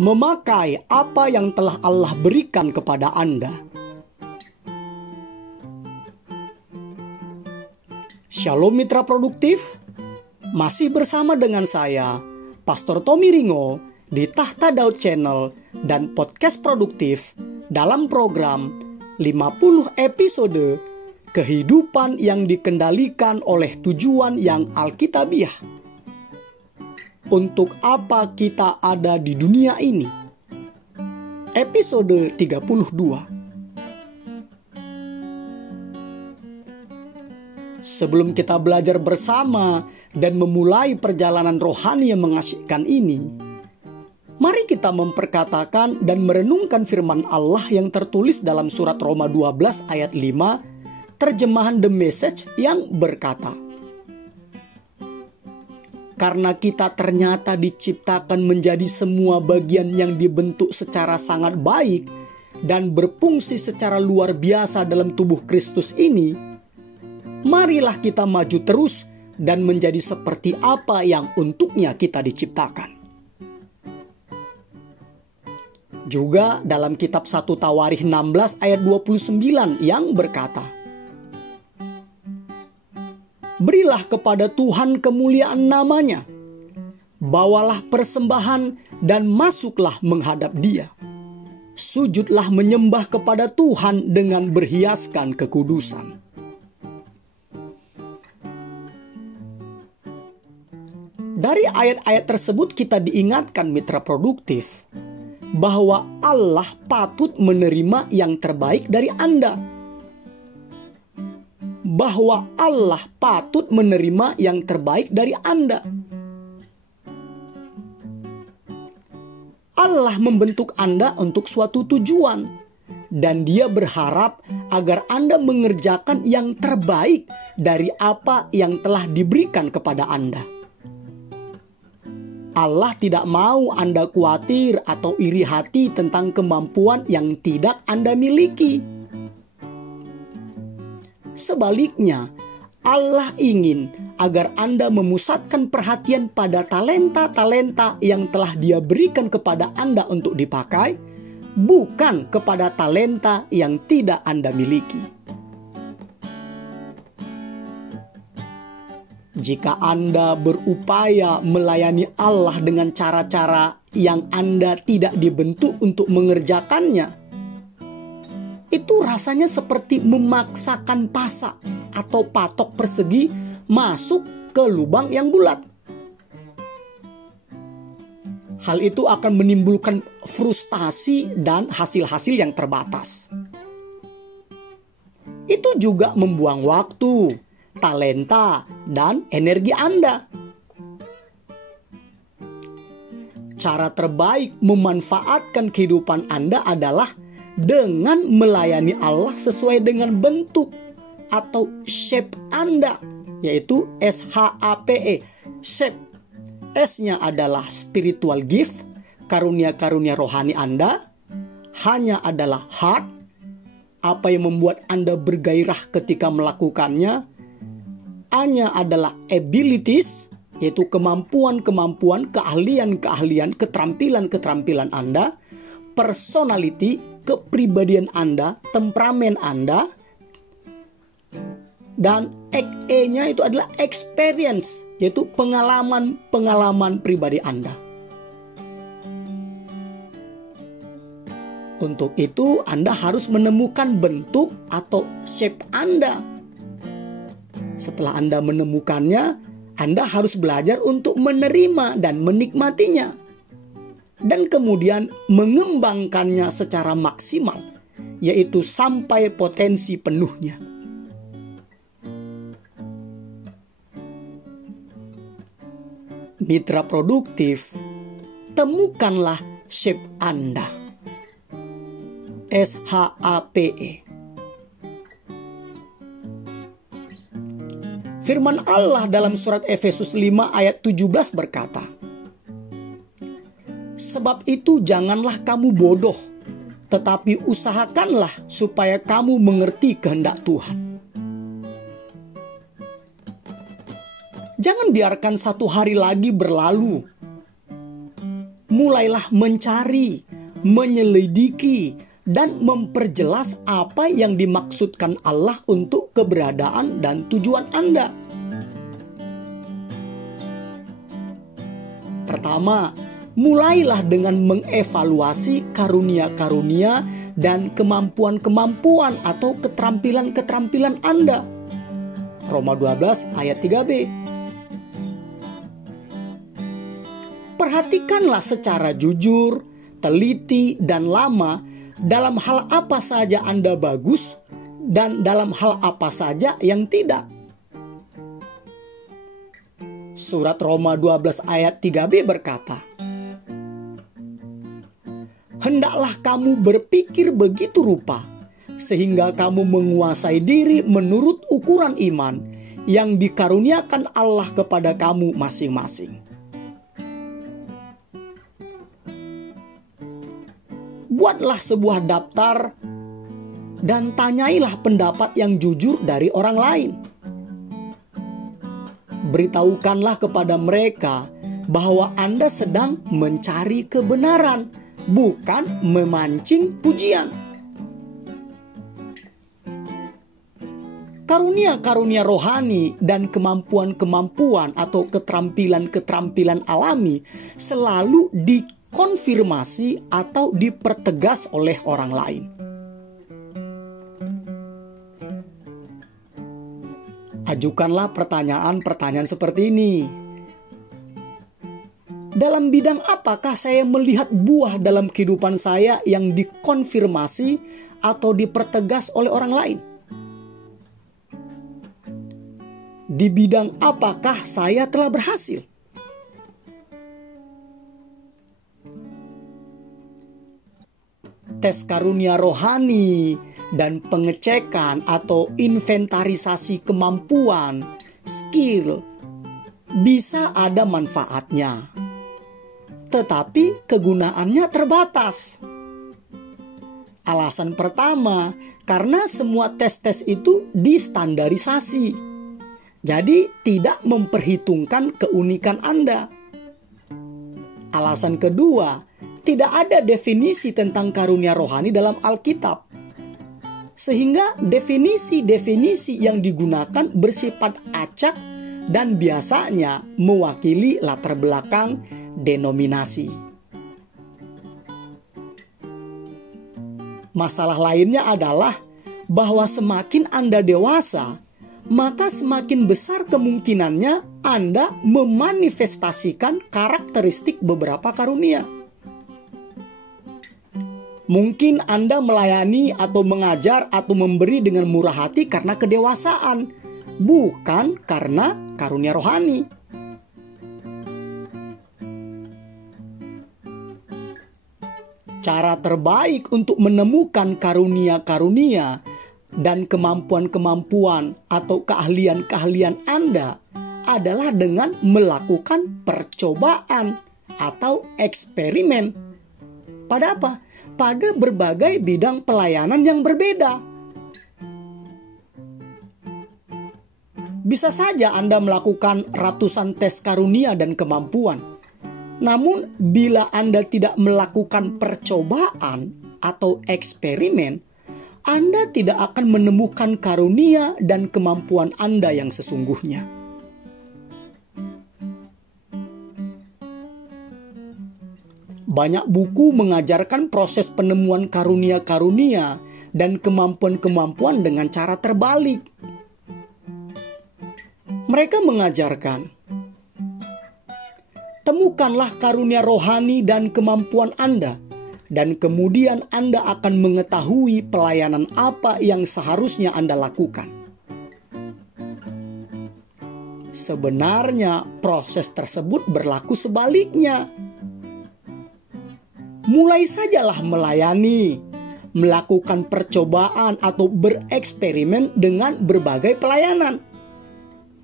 Memakai apa yang telah Allah berikan kepada Anda. Shalom mitra produktif, masih bersama dengan saya, Pastor Tommy Ringo, di Tahta Daud Channel dan Podcast Produktif dalam program 50 episode kehidupan yang dikendalikan oleh tujuan yang alkitabiah. Untuk apa kita ada di dunia ini? Episode 32. Sebelum kita belajar bersama dan memulai perjalanan rohani yang mengasyikkan ini, mari kita memperkatakan dan merenungkan firman Allah yang tertulis dalam surat Roma 12 ayat 5, terjemahan The Message yang berkata, karena kita ternyata diciptakan menjadi semua bagian yang dibentuk secara sangat baik dan berfungsi secara luar biasa dalam tubuh Kristus ini, marilah kita maju terus dan menjadi seperti apa yang untuknya kita diciptakan. Juga dalam kitab 1 Tawarikh 16 ayat 29 yang berkata, berilah kepada Tuhan kemuliaan namanya, bawalah persembahan dan masuklah menghadap Dia. Sujudlah menyembah kepada Tuhan dengan berhiaskan kekudusan. Dari ayat-ayat tersebut kita diingatkan mitra produktif bahwa Allah patut menerima yang terbaik dari Anda. Bahwa Allah patut menerima yang terbaik dari Anda. Allah membentuk Anda untuk suatu tujuan, dan Dia berharap agar Anda mengerjakan yang terbaik dari apa yang telah diberikan kepada Anda. Allah tidak mau Anda khawatir atau iri hati tentang kemampuan yang tidak Anda miliki. Sebaliknya, Allah ingin agar Anda memusatkan perhatian pada talenta-talenta yang telah Dia berikan kepada Anda untuk dipakai, bukan kepada talenta yang tidak Anda miliki. Jika Anda berupaya melayani Allah dengan cara-cara yang Anda tidak dibentuk untuk mengerjakannya, itu rasanya seperti memaksakan pasak atau patok persegi masuk ke lubang yang bulat. Hal itu akan menimbulkan frustasi dan hasil-hasil yang terbatas. Itu juga membuang waktu, talenta, dan energi Anda. Cara terbaik memanfaatkan kehidupan Anda adalah dengan melayani Allah sesuai dengan bentuk atau shape Anda, yaitu SHAPE, shape. S-nya adalah spiritual gift, karunia-karunia rohani Anda. H-nya adalah heart, apa yang membuat Anda bergairah ketika melakukannya. A-nya adalah abilities, yaitu kemampuan-kemampuan, keahlian-keahlian, keterampilan-keterampilan Anda. Personality, kepribadian Anda, temperamen Anda. Dan E-nya itu adalah experience, yaitu pengalaman-pengalaman pribadi Anda. Untuk itu Anda harus menemukan bentuk atau shape Anda. Setelah Anda menemukannya, Anda harus belajar untuk menerima dan menikmatinya, dan kemudian mengembangkannya secara maksimal, yaitu sampai potensi penuhnya. Mitra produktif, temukanlah shape Anda. SHAPE. Firman Allah dalam surat Efesus 5 ayat 17 berkata, sebab itu janganlah kamu bodoh, tetapi usahakanlah supaya kamu mengerti kehendak Tuhan. Jangan biarkan satu hari lagi berlalu mulailah mencari, menyelidiki, dan memperjelas apa yang dimaksudkan Allah untuk keberadaan dan tujuan Anda. Pertama, mulailah dengan mengevaluasi karunia-karunia dan kemampuan-kemampuan atau keterampilan-keterampilan Anda. Roma 12 ayat 3b. Perhatikanlah secara jujur, teliti, dan lama dalam hal apa saja Anda bagus dan dalam hal apa saja yang tidak. Surat Roma 12 ayat 3b berkata, "Hendaklah kamu berpikir begitu rupa, sehingga kamu menguasai diri menurut ukuran iman yang dikaruniakan Allah kepada kamu masing-masing." Buatlah sebuah daftar dan tanyailah pendapat yang jujur dari orang lain. Beritahukanlah kepada mereka bahwa Anda sedang mencari kebenaran, bukan memancing pujian. Karunia-karunia rohani dan kemampuan-kemampuan atau keterampilan-keterampilan alami selalu dikonfirmasi atau dipertegas oleh orang lain. Ajukanlah pertanyaan-pertanyaan seperti ini. Dalam bidang apakah saya melihat buah dalam kehidupan saya yang dikonfirmasi atau dipertegas oleh orang lain? Di bidang apakah saya telah berhasil? Tes karunia rohani dan pengecekan atau inventarisasi kemampuan, skill, bisa ada manfaatnya. Tetapi kegunaannya terbatas. Alasan pertama, karena semua tes-tes itu distandarisasi. Jadi tidak memperhitungkan keunikan Anda. Alasan kedua, tidak ada definisi tentang karunia rohani dalam Alkitab. Sehingga definisi-definisi yang digunakan bersifat acak dan biasanya mewakili latar belakang denominasi. Masalah lainnya adalah bahwa semakin Anda dewasa, maka semakin besar kemungkinannya Anda memanifestasikan karakteristik beberapa karunia. Mungkin Anda melayani atau mengajar atau memberi dengan murah hati karena kedewasaan, bukan karena karunia rohani. Cara terbaik untuk menemukan karunia-karunia dan kemampuan-kemampuan atau keahlian-keahlian Anda adalah dengan melakukan percobaan atau eksperimen. Pada apa? Pada berbagai bidang pelayanan yang berbeda. Bisa saja Anda melakukan ratusan tes karunia dan kemampuan. Namun, bila Anda tidak melakukan percobaan atau eksperimen, Anda tidak akan menemukan karunia dan kemampuan Anda yang sesungguhnya. Banyak buku mengajarkan proses penemuan karunia-karunia dan kemampuan-kemampuan dengan cara terbalik. Mereka mengajarkan, temukanlah karunia rohani dan kemampuan Anda, dan kemudian Anda akan mengetahui pelayanan apa yang seharusnya Anda lakukan. Sebenarnya proses tersebut berlaku sebaliknya. Mulai sajalah melayani, melakukan percobaan atau bereksperimen dengan berbagai pelayanan.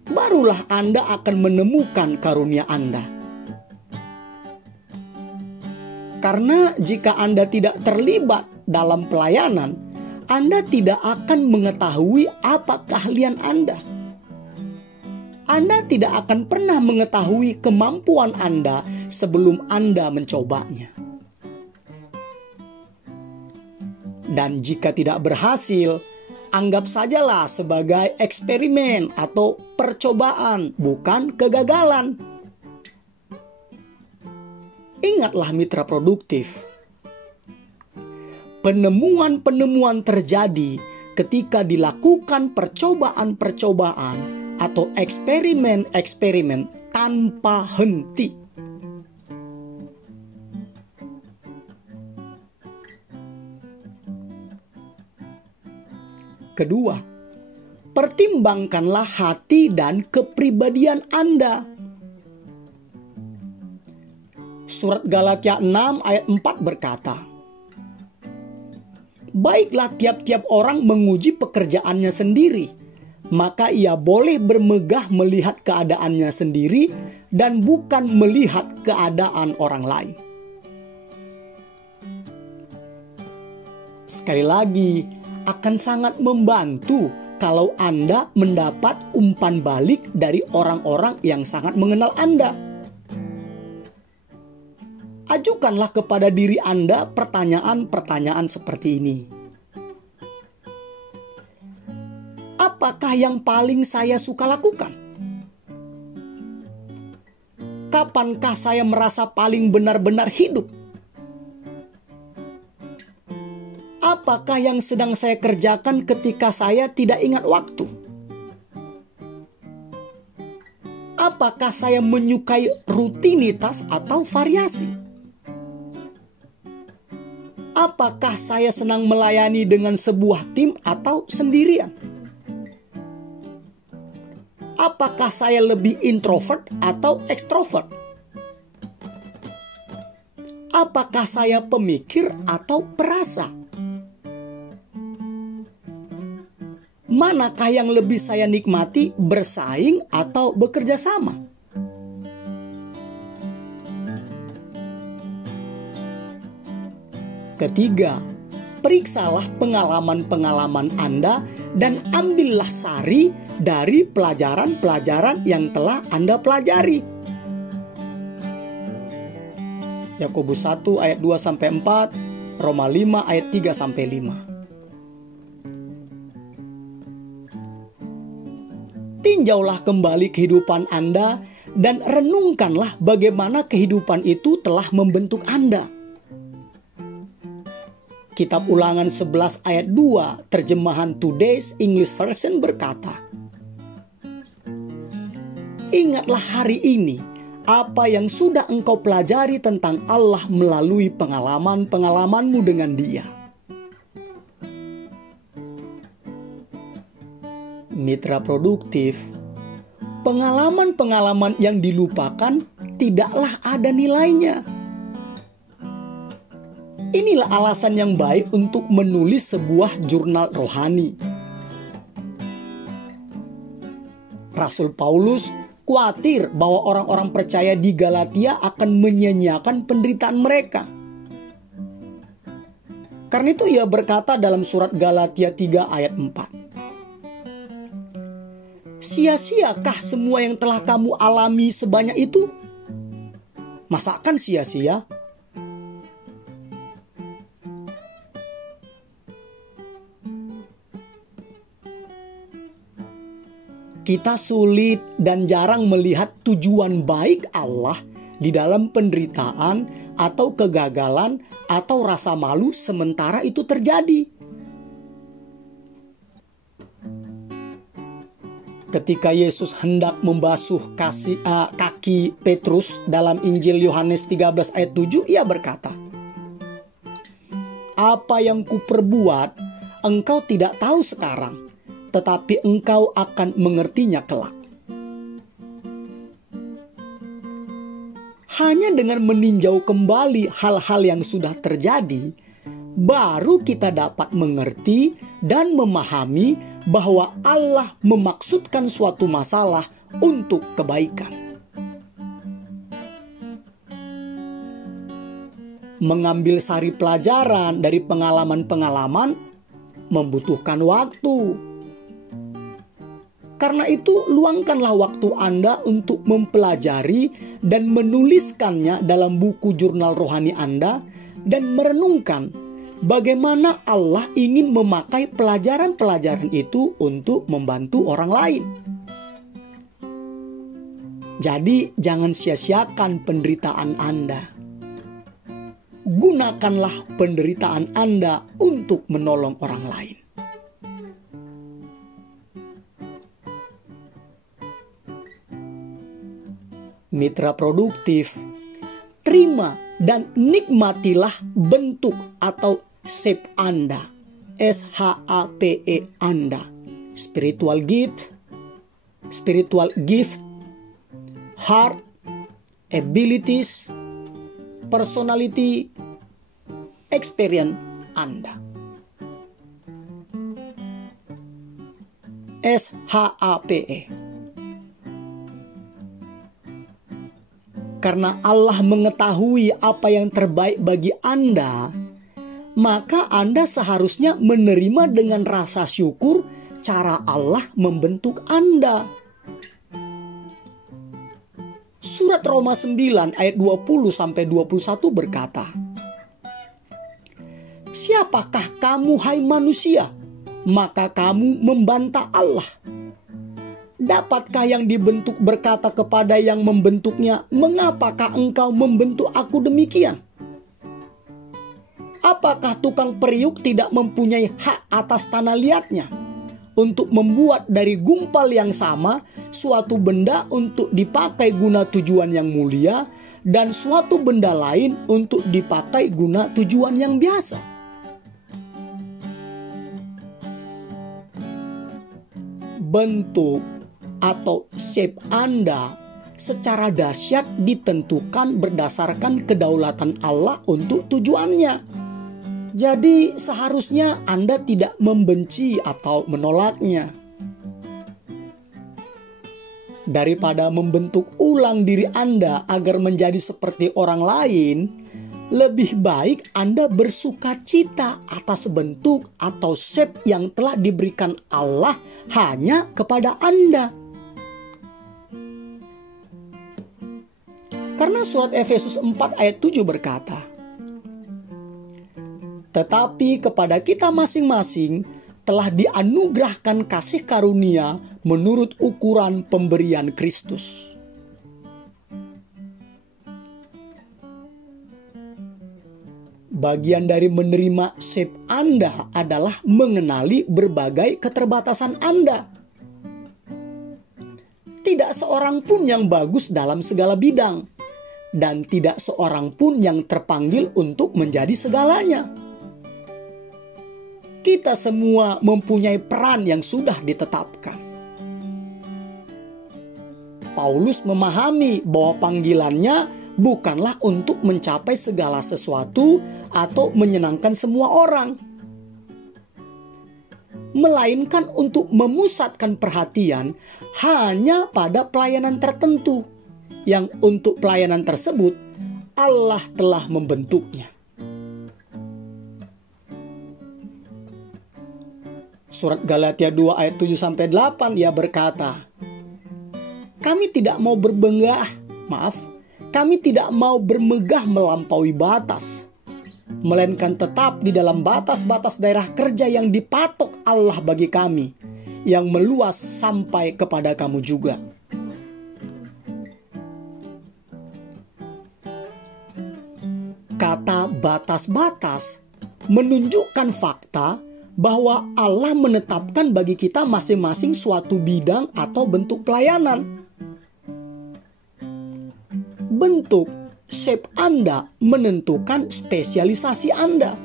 Barulah Anda akan menemukan karunia Anda. Karena jika Anda tidak terlibat dalam pelayanan, Anda tidak akan mengetahui apa keahlian Anda. Anda tidak akan pernah mengetahui kemampuan Anda sebelum Anda mencobanya. Dan jika tidak berhasil, anggap sajalah sebagai eksperimen atau percobaan, bukan kegagalan. Ingatlah mitra produktif, penemuan-penemuan terjadi ketika dilakukan percobaan-percobaan atau eksperimen-eksperimen tanpa henti. Kedua, pertimbangkanlah hati dan kepribadian Anda. Surat Galatia 6 ayat 4 berkata, "Baiklah tiap-tiap orang menguji pekerjaannya sendiri, maka ia boleh bermegah melihat keadaannya sendiri dan bukan melihat keadaan orang lain." Sekali lagi, akan sangat membantu kalau Anda mendapat umpan balik dari orang-orang yang sangat mengenal Anda. Ajukanlah kepada diri Anda pertanyaan-pertanyaan seperti ini. Apakah yang paling saya suka lakukan? Kapankah saya merasa paling benar-benar hidup? Apakah yang sedang saya kerjakan ketika saya tidak ingat waktu? Apakah saya menyukai rutinitas atau variasi? Apakah saya senang melayani dengan sebuah tim atau sendirian? Apakah saya lebih introvert atau ekstrovert? Apakah saya pemikir atau perasa? Manakah yang lebih saya nikmati, bersaing atau bekerja sama? Ketiga, periksalah pengalaman-pengalaman Anda dan ambillah sari dari pelajaran-pelajaran yang telah Anda pelajari. Yakobus 1 ayat 2-4, Roma 5 ayat 3-5. Tinjaulah kembali kehidupan Anda dan renungkanlah bagaimana kehidupan itu telah membentuk Anda. Kitab Ulangan 11 ayat 2 terjemahan Today's English Version berkata, "Ingatlah hari ini apa yang sudah engkau pelajari tentang Allah melalui pengalaman-pengalamanmu dengan Dia." Mitra produktif, pengalaman-pengalaman yang dilupakan tidaklah ada nilainya. Inilah alasan yang baik untuk menulis sebuah jurnal rohani. Rasul Paulus khawatir bahwa orang-orang percaya di Galatia akan menyia-nyiakan penderitaan mereka. Karena itu ia berkata dalam surat Galatia 3 ayat 4, "Sia-siakah semua yang telah kamu alami sebanyak itu? Masakan sia-sia? Kita sulit dan jarang melihat tujuan baik Allah di dalam penderitaan atau kegagalan atau rasa malu sementara itu terjadi. Ketika Yesus hendak membasuh kaki Petrus dalam Injil Yohanes 13 ayat 7, ia berkata, "Apa yang kuperbuat engkau tidak tahu sekarang, tetapi engkau akan mengertinya kelak." Hanya dengan meninjau kembali hal-hal yang sudah terjadi, baru kita dapat mengerti dan memahami bahwa Allah memaksudkan suatu masalah untuk kebaikan. Mengambil sari pelajaran dari pengalaman-pengalaman membutuhkan waktu. Karena itu, luangkanlah waktu Anda untuk mempelajari dan menuliskannya dalam buku jurnal rohani Anda dan merenungkan bagaimana Allah ingin memakai pelajaran-pelajaran itu untuk membantu orang lain. Jadi, jangan sia-siakan penderitaan Anda. Gunakanlah penderitaan Anda untuk menolong orang lain. Mitra produktif, terima dan nikmatilah bentuk atau shape Anda, SHAPE Anda, spiritual gift, heart, abilities, personality, experience Anda. SHAPE. Karena Allah mengetahui apa yang terbaik bagi Anda, maka Anda seharusnya menerima dengan rasa syukur cara Allah membentuk Anda. Surat Roma 9 ayat 20-21 berkata, "Siapakah kamu, hai manusia, maka kamu membantah Allah? Dapatkah yang dibentuk berkata kepada yang membentuknya, mengapakah engkau membentuk aku demikian? Apakah tukang periuk tidak mempunyai hak atas tanah liatnya untuk membuat dari gumpal yang sama suatu benda untuk dipakai guna tujuan yang mulia dan suatu benda lain untuk dipakai guna tujuan yang biasa?" Bentuk atau shape Anda secara dahsyat ditentukan berdasarkan kedaulatan Allah untuk tujuannya. Jadi seharusnya Anda tidak membenci atau menolaknya. Daripada membentuk ulang diri Anda agar menjadi seperti orang lain, lebih baik Anda bersukacita atas bentuk atau shape yang telah diberikan Allah hanya kepada Anda. Karena surat Efesus 4 ayat 7 berkata, "Tetapi kepada kita masing-masing telah dianugerahkan kasih karunia menurut ukuran pemberian Kristus." Bagian dari menerima shape Anda adalah mengenali berbagai keterbatasan Anda. Tidak seorang pun yang bagus dalam segala bidang. Dan tidak seorang pun yang terpanggil untuk menjadi segalanya. Kita semua mempunyai peran yang sudah ditetapkan. Paulus memahami bahwa panggilannya bukanlah untuk mencapai segala sesuatu atau menyenangkan semua orang, melainkan untuk memusatkan perhatian hanya pada pelayanan tertentu, yang untuk pelayanan tersebut Allah telah membentuknya. Surat Galatia 2 ayat 7-8 ia berkata, kami tidak mau bermegah melampaui batas, melainkan tetap di dalam batas-batas daerah kerja yang dipatok Allah bagi kami, yang meluas sampai kepada kamu juga. Kata batas-batas menunjukkan fakta bahwa Allah menetapkan bagi kita masing-masing suatu bidang atau bentuk pelayanan. Bentuk shape Anda menentukan spesialisasi Anda,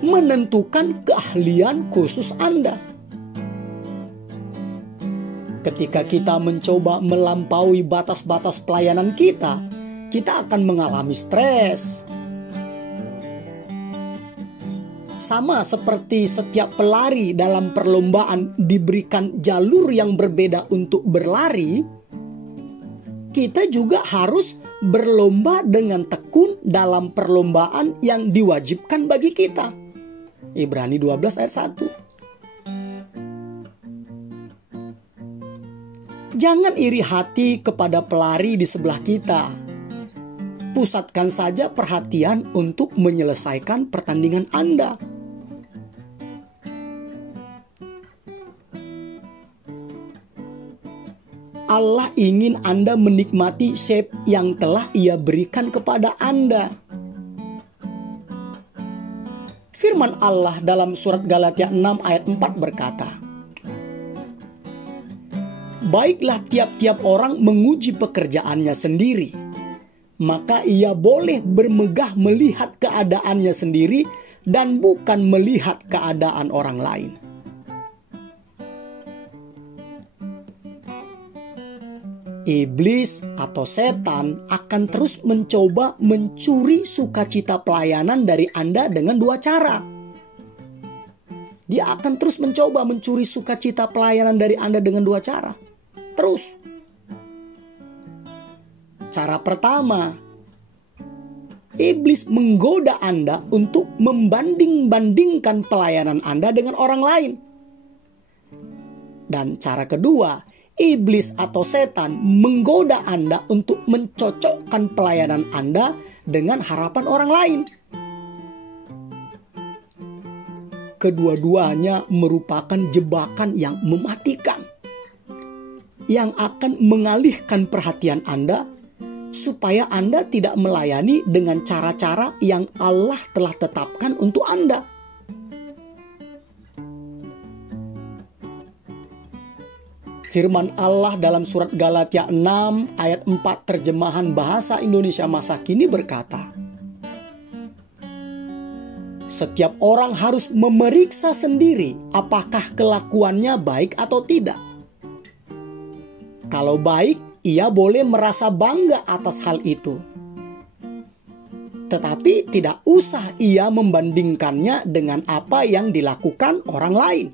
menentukan keahlian khusus Anda. Ketika kita mencoba melampaui batas-batas pelayanan kita akan mengalami stres. Sama seperti setiap pelari dalam perlombaan diberikan jalur yang berbeda untuk berlari, kita juga harus berlomba dengan tekun dalam perlombaan yang diwajibkan bagi kita. Ibrani 12 ayat 1. Jangan iri hati kepada pelari di sebelah kita. Pusatkan saja perhatian untuk menyelesaikan pertandingan Anda. Allah ingin Anda menikmati shape yang telah Ia berikan kepada Anda. Firman Allah dalam surat Galatia 6 ayat 4 berkata, "Baiklah tiap-tiap orang menguji pekerjaannya sendiri, maka ia boleh bermegah melihat keadaannya sendiri dan bukan melihat keadaan orang lain." Iblis atau setan akan terus mencoba mencuri sukacita pelayanan dari Anda dengan dua cara. Dia akan terus mencoba mencuri sukacita pelayanan dari Anda dengan dua cara. Terus. Cara pertama, iblis menggoda Anda untuk membanding-bandingkan pelayanan Anda dengan orang lain. Dan cara kedua, iblis atau setan menggoda Anda untuk mencocokkan pelayanan Anda dengan harapan orang lain. Kedua-duanya merupakan jebakan yang mematikan, yang akan mengalihkan perhatian Anda supaya Anda tidak melayani dengan cara-cara yang Allah telah tetapkan untuk Anda. Firman Allah dalam surat Galatia 6 ayat 4 terjemahan bahasa Indonesia masa kini berkata, "Setiap orang harus memeriksa sendiri apakah kelakuannya baik atau tidak. Kalau baik, ia boleh merasa bangga atas hal itu. Tetapi tidak usah ia membandingkannya dengan apa yang dilakukan orang lain."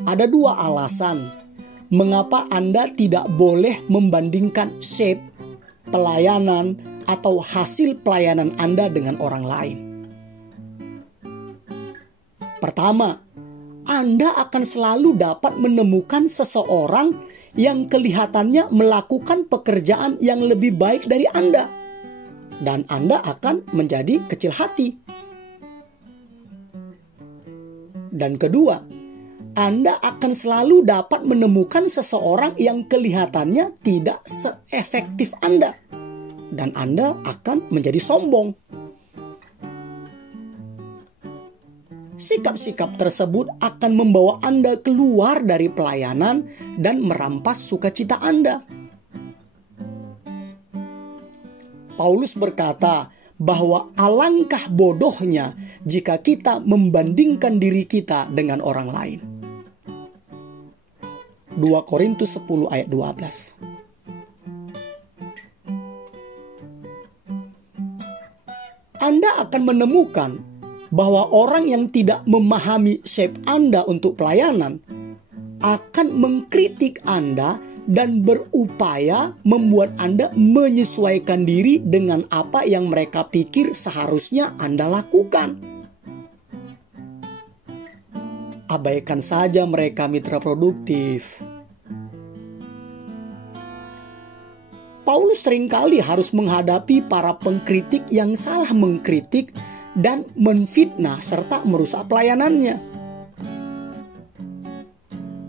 Ada dua alasan mengapa Anda tidak boleh membandingkan shape, pelayanan, atau hasil pelayanan Anda dengan orang lain. Pertama, Anda akan selalu dapat menemukan seseorang yang kelihatannya melakukan pekerjaan yang lebih baik dari Anda, dan Anda akan menjadi kecil hati. Dan kedua, Anda akan selalu dapat menemukan seseorang yang kelihatannya tidak seefektif Anda, dan Anda akan menjadi sombong. Sikap-sikap tersebut akan membawa Anda keluar dari pelayanan dan merampas sukacita Anda. Paulus berkata bahwa alangkah bodohnya jika kita membandingkan diri kita dengan orang lain. 2 Korintus 10 ayat 12. Anda akan menemukan bahwa orang yang tidak memahami shape Anda untuk pelayanan akan mengkritik Anda dan berupaya membuat Anda menyesuaikan diri dengan apa yang mereka pikir seharusnya Anda lakukan. Abaikan saja mereka, mitra produktif. Paulus seringkali harus menghadapi para pengkritik yang salah mengkritik dan menfitnah serta merusak pelayanannya.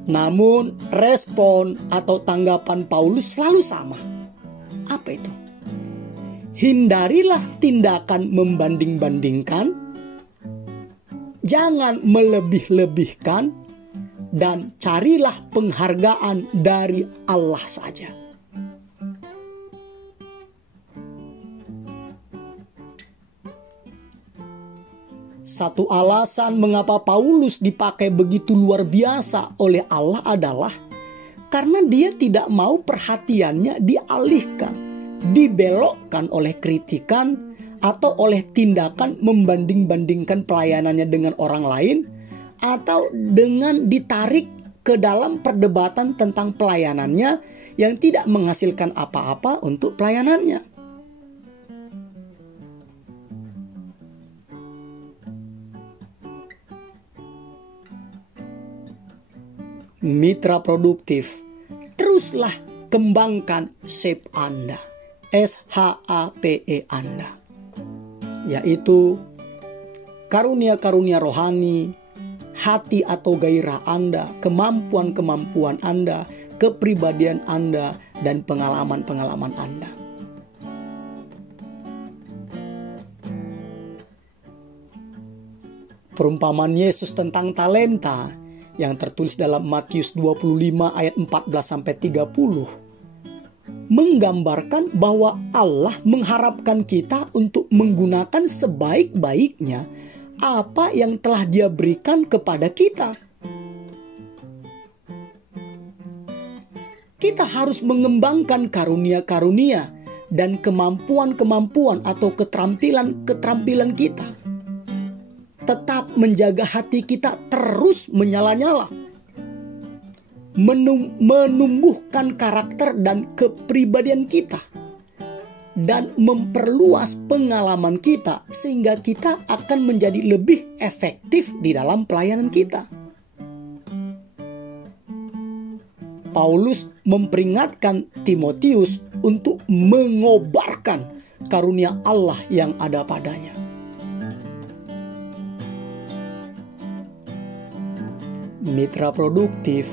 Namun respon atau tanggapan Paulus selalu sama. Apa itu? Hindarilah tindakan membanding-bandingkan, jangan melebih-lebihkan, dan carilah penghargaan dari Allah saja. Satu alasan mengapa Paulus dipakai begitu luar biasa oleh Allah adalah karena dia tidak mau perhatiannya dialihkan, dibelokkan oleh kritikan atau oleh tindakan membanding-bandingkan pelayanannya dengan orang lain, atau dengan ditarik ke dalam perdebatan tentang pelayanannya yang tidak menghasilkan apa-apa untuk pelayanannya. Mitra produktif, teruslah kembangkan shape Anda, SHAPE Anda, yaitu karunia-karunia rohani, hati atau gairah Anda, kemampuan-kemampuan Anda, kepribadian Anda, dan pengalaman-pengalaman Anda. Perumpamaan Yesus tentang talenta yang tertulis dalam Matius 25 ayat 14-30 menggambarkan bahwa Allah mengharapkan kita untuk menggunakan sebaik-baiknya apa yang telah Dia berikan kepada kita. Kita harus mengembangkan karunia-karunia dan kemampuan-kemampuan atau keterampilan-keterampilan kita. Tetap menjaga hati kita terus menyala-nyala. Menumbuhkan karakter dan kepribadian kita. Dan memperluas pengalaman kita sehingga kita akan menjadi lebih efektif di dalam pelayanan kita. Paulus memperingatkan Timotius untuk mengobarkan karunia Allah yang ada padanya. Mitra produktif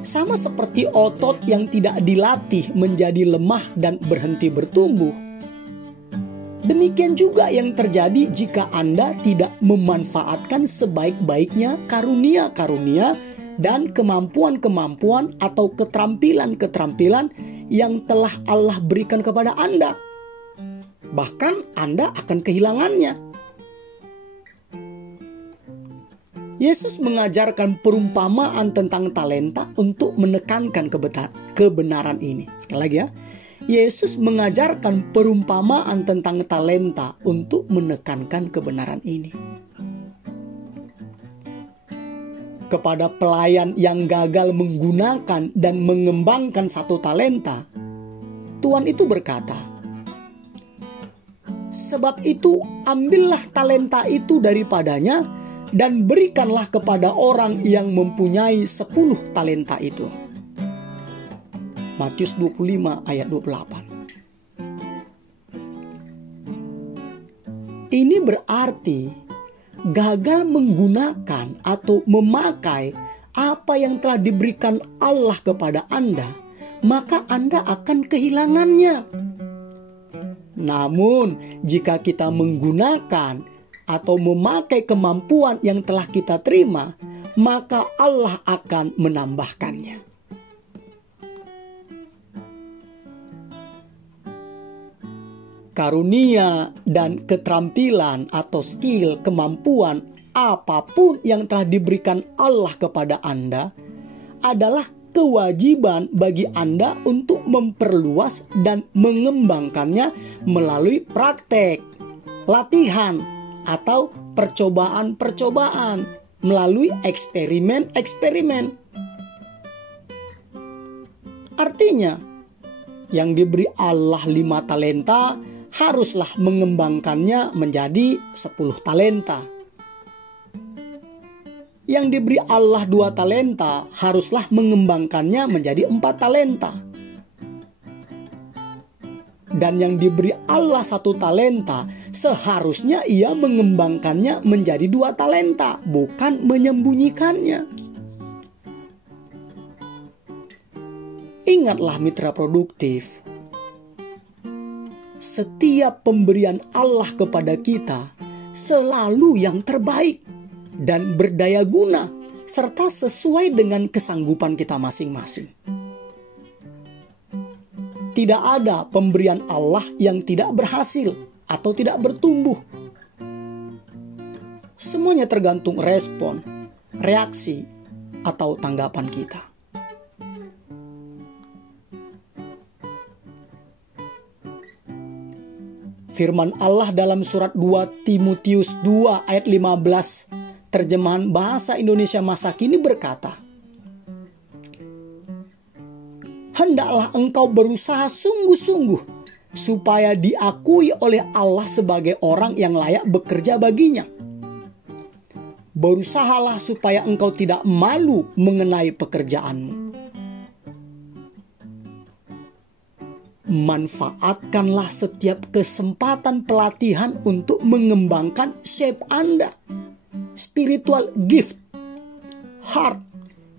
sama seperti otot yang tidak dilatih menjadi lemah dan berhenti bertumbuh. Demikian juga yang terjadi jika Anda tidak memanfaatkan sebaik-baiknya karunia-karunia dan kemampuan-kemampuan atau keterampilan-keterampilan yang telah Allah berikan kepada Anda. Bahkan Anda akan kehilangannya. Yesus mengajarkan perumpamaan tentang talenta untuk menekankan kebenaran ini. Sekali lagi ya. Yesus mengajarkan perumpamaan tentang talenta untuk menekankan kebenaran ini. Kepada pelayan yang gagal menggunakan dan mengembangkan satu talenta, Tuhan itu berkata, "Sebab itu ambillah talenta itu daripadanya dan berikanlah kepada orang yang mempunyai 10 talenta itu." Matius 25 ayat 28. Ini berarti gagal menggunakan atau memakai apa yang telah diberikan Allah kepada Anda, maka Anda akan kehilangannya. Namun, jika kita menggunakan atau memakai kemampuan yang telah kita terima, maka Allah akan menambahkannya. Karunia dan keterampilan atau skill, kemampuan apapun yang telah diberikan Allah kepada Anda adalah kewajiban bagi Anda untuk memperluas dan mengembangkannya melalui praktek, latihan, atau percobaan-percobaan, melalui eksperimen-eksperimen. Artinya, yang diberi Allah 5 talenta haruslah mengembangkannya menjadi 10 talenta. Yang diberi Allah 2 talenta haruslah mengembangkannya menjadi 4 talenta. Dan yang diberi Allah 1 talenta seharusnya ia mengembangkannya menjadi 2 talenta, bukan menyembunyikannya. Ingatlah mitra produktif, setiap pemberian Allah kepada kita selalu yang terbaik dan berdaya guna serta sesuai dengan kesanggupan kita masing-masing. Tidak ada pemberian Allah yang tidak berhasil atau tidak bertumbuh. Semuanya tergantung respon, reaksi, atau tanggapan kita. Firman Allah dalam surat 2 Timotius 2 ayat 15 terjemahan bahasa Indonesia masa kini berkata, "Hendaklah engkau berusaha sungguh-sungguh supaya diakui oleh Allah sebagai orang yang layak bekerja baginya, berusahalah supaya engkau tidak malu mengenai pekerjaanmu. Manfaatkanlah setiap kesempatan pelatihan untuk mengembangkan shape Anda, spiritual gift, heart,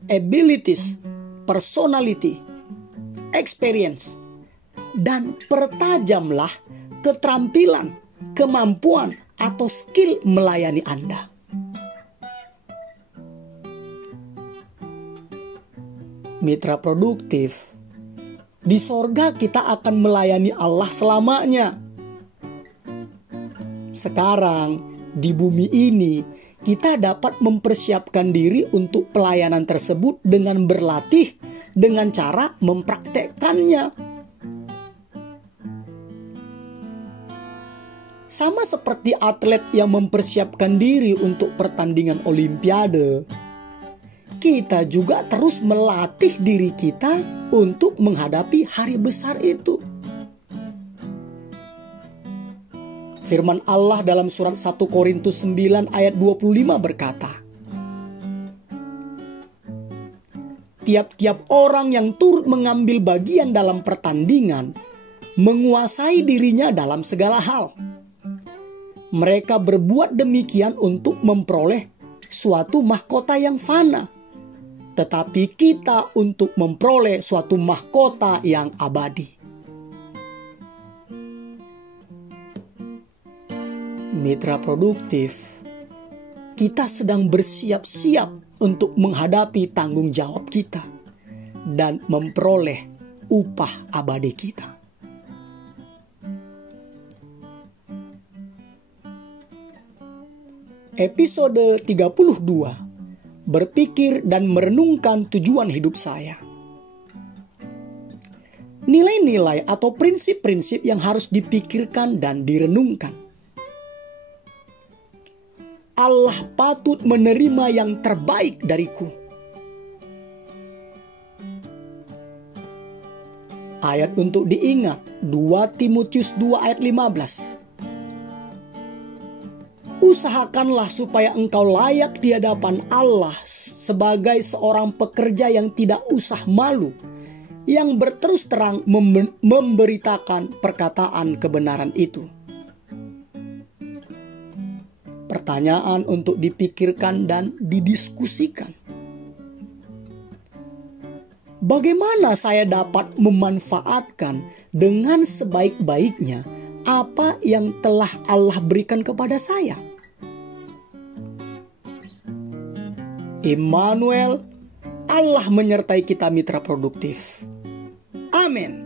abilities, personality, experience, dan pertajamlah keterampilan, kemampuan, atau skill melayani Anda. Mitra produktif, di sorga kita akan melayani Allah selamanya. Sekarang, di bumi ini, kita dapat mempersiapkan diri untuk pelayanan tersebut dengan berlatih, dengan cara mempraktekkannya. Sama seperti atlet yang mempersiapkan diri untuk pertandingan olimpiade, kita juga terus melatih diri kita untuk menghadapi hari besar itu. Firman Allah dalam surat 1 Korintus 9 ayat 25 berkata, tiap-tiap orang yang turut mengambil bagian dalam pertandingan menguasai dirinya dalam segala hal. Mereka berbuat demikian untuk memperoleh suatu mahkota yang fana, tetapi kita untuk memperoleh suatu mahkota yang abadi. Mitra produktif, kita sedang bersiap-siap untuk menghadapi tanggung jawab kita dan memperoleh upah abadi kita. Episode 32, berpikir dan merenungkan tujuan hidup saya. Nilai-nilai atau prinsip-prinsip yang harus dipikirkan dan direnungkan. Allah patut menerima yang terbaik dariku. Ayat untuk diingat, 2 Timotius 2 ayat 15. Usahakanlah supaya engkau layak di hadapan Allah sebagai seorang pekerja yang tidak usah malu, yang berterus terang memberitakan perkataan kebenaran itu. Pertanyaan untuk dipikirkan dan didiskusikan. Bagaimana saya dapat memanfaatkan dengan sebaik-baiknya apa yang telah Allah berikan kepada saya? Immanuel, Allah menyertai kita mitra produktif. Amin.